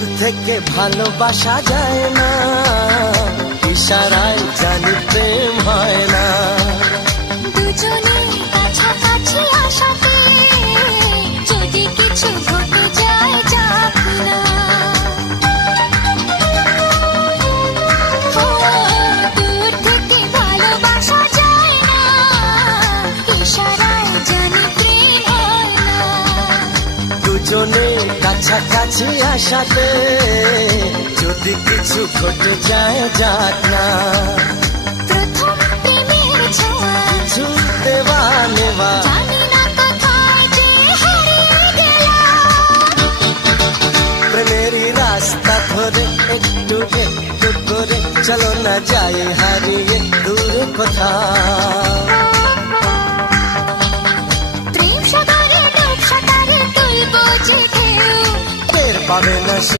দূর থেকে ভালোবাসা যায় না, ইশারায় জানি প্রেম হয় না। দুজনে কাছাকাছি আসাতে যদি কিছু ঘটে যায় যাক না। দূর থেকে ভালোবাসা যায় না, ইশারায় জানি প্রেম হয় না। দুজনে কাছাকাছি আসাতে যদি কিছু ঘটে যায় যাক না। প্রথম প্রেমের ছোঁয়া কিছু দেওয়া নেওয়া, জানি না কোথায় যে হারিয়ে গেলাম। প্রেমেরই রাস্তা ধরে একটু একটু করে চলো না যাই হারিয়ে দূর কোথাও। প্রেম সাগরে ডুব সাঁতারে তুলবো যে ঢেউ, টের পাবে না